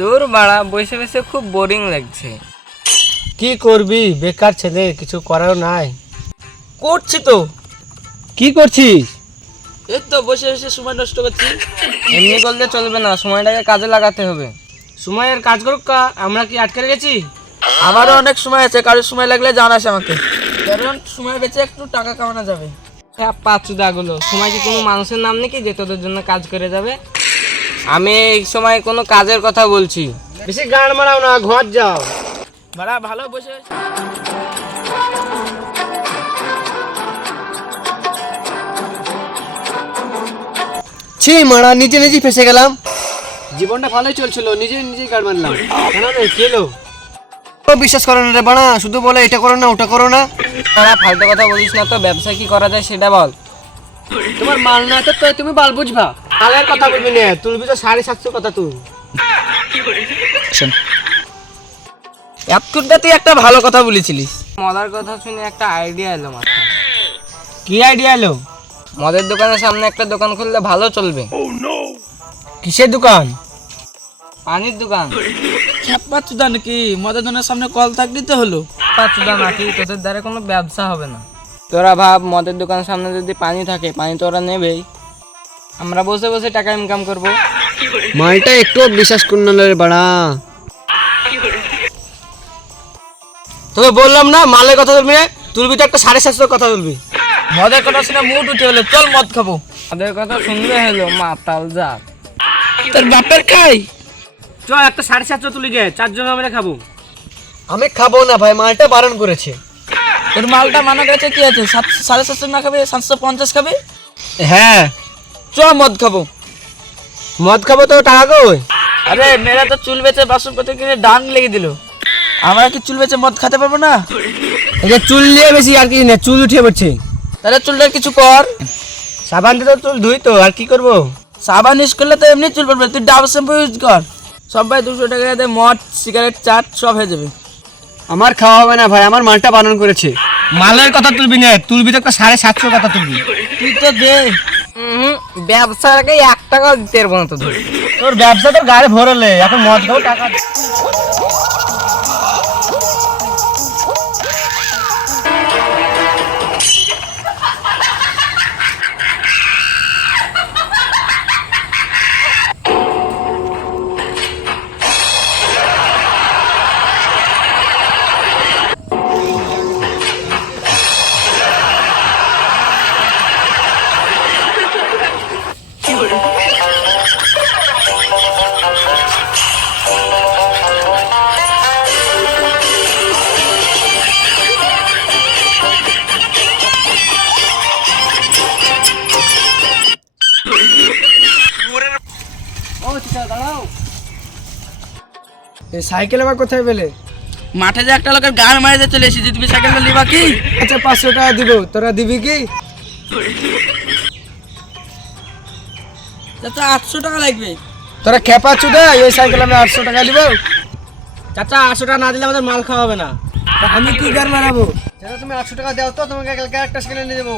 দূর বাড়া, বসে বসে খুব বোরিং লাগছে। কি করবি, বেকার ছেলে, কিছু করার নাই। করছি তো। কি করছিস? এই তো বসে বসে সময় নষ্ট করছি। এমনি করলে চলবে না, সময়টাকে কাজে লাগাতে হবে। সময়ের কাজ করুক কা, আমরা কি আটকে রেখেছি? আমারও অনেক সময় আছে, কারোর সময় লাগলে জানাস আমাকে, কারণ সময় বেঁচে একটু টাকা কামানো যাবে। পাঁচুদাগুলো, সময় কি কোনো মানুষের নাম নাকি যে তোদের জন্য কাজ করে যাবে? আমি এই সময় কোনো কাজের কথা বলছি। বেশি গান মারাও না, ঘর যাও। বাড়া ভালো বসে ছি মারা, নিজে নিজেই ফেসে গেলাম। জীবনটা ভালোই চলছিল, নিজে নিজেই গান মারলাম। কেন রে, কি হলো? বিশ্বাস করো না রে বাড়া, শুধু বলে এটা করো না ওটা করো না। ফালতু কথা বলিস না তো, ব্যবসা কি করা যায় সেটা বল। তোমার মাল না তো তুমি বাল বুঝবা। মালের কথা বলবি না, তুলবি তো 750 কথা তুই। এতটা তুই একটা ভালো কথা বলেছিলিস। মদার কথা শুনে একটা আইডিয়া এলো মাথায়। কি আইডিয়া এলো? মদের দোকানের সামনে একটা দোকান খুললে ভালো চলবে। কিসের দোকান? পানির দোকান। খ্যাপাচুদা নাকি? মদের দোকানের সামনে কল থাকলে তো হলো। পাঁচুদা নাকি, তোদের দ্বারা কোনো ব্যবসা হবে না। তোরা ভাব, মদের দোকানের সামনে যদি পানি থাকে, পানি তো ওরা নেবেই, আমরা বসে বসে টাকা ইনকাম করব। মালটা একটু বিশ্বাস কর না রে বাড়া। তোকে বললাম না মালের কথা তুলবি না, তুলবি তো একটা 750 কথা তুলবি। মদের কথা শুনে মুড উঠে হলো, চল মদ খাবো। মদের কথা শুনলে হলো মাতাল জাত। তোর বাপের খাই। চল একটা 750 তুলি গে, 4 জন আমরা খাবো। আমি খাবো না ভাই, মালটা বারণ করেছে। তোর মালটা মানা গেছে, কি আছে? 750 না খাবে, 750 খাবে। হ্যাঁ চ মদ খাবো। মদ খাবো তো টাকা কই? আরে মেয়েরা তো চুল বেচে বাসনপত্র কিনে ডাং লেগে দিল, আমরা কি চুল বেচে মদ খেতে পারবো না? এটা চুল নিয়ে বেশি আর কি না, চুল উঠে পড়ছে। তাহলে চুলটা কিছু কর। সাবান দিয়ে তো চুল ধুই তো, আর কি করবো? সাবান ইউজ করলে তো এমনি চুল পড়বে, তুই ডাব শ্যাম্পু ইউজ কর। সবাই 200 টাকা দিয়ে মদ, সিগারেট, চাট সব হয়ে যাবে। আমার খাওয়া হবে না ভাই, আমার মালটা বারণ করেছে। মালের কথা তুলবি না, তুলবি তো একটা 750 কথা তুলবি। তুই তো দে। ব্যবসার আগে 1 টাকাও দিতে পারবো না তোদের। তোর ব্যবসা তো গাড়ি ভরলে, এখন মদ খাবো টাকা। সাইকেল আবার কোথায় পেলে? মাঠে যে একটা লোকের গান মারিতে চলে এসেছি, তুমি সাইকেলটা নিবা কি? আচ্ছা 500 টাকা দিব, তোরা দিবি কি? চাচা 800 টাকা লাগবে। তোরা খেপা চুদা, এই সাইকেল আমি 800 টাকা দিব? চাচা 800 টাকা না দিলে আমাদের মাল খাওয়া হবে না। আমি কি গান মারাবো? চাচা তুমি 800 টাকা দাও তো, তোমাকে কালকে একটা সাইকেল এনে দেবো।